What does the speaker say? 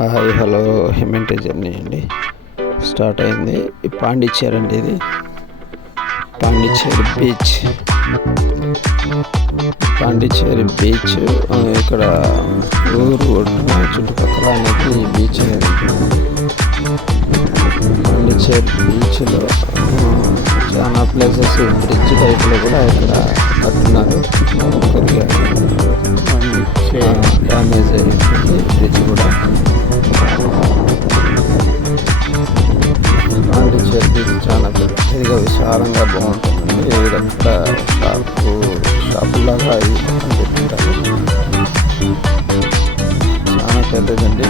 Hi hello హెమెంటే journey అండి start అయింది. పాండిచ్చేరి అండి, ఇది పాండిచ్చేరి బీచ్. పాండిచ్చేరి బీచ్ ఇక్కడ ఊరు ఒడ్డున చుట్టుపక్కల అనేది ఈ బీచ్ అనేది ఉంటుంది. పాండిచ్చేరి బీచ్లో చాలా ప్లేసెస్ బ్రిడ్జ్ టైప్లో కూడా ఇక్కడ కట్టున్నారు. డ్యామేజ్ అయినటువంటి బ్రిడ్జ్ కూడా. పాండిచ్చేరి బీచ్ చాలా పెద్దగా విశాలంగా బాగుంటుందండి. ఇదంతా షాపులాగా పెట్టింటారు. చాలా పెద్దదండి.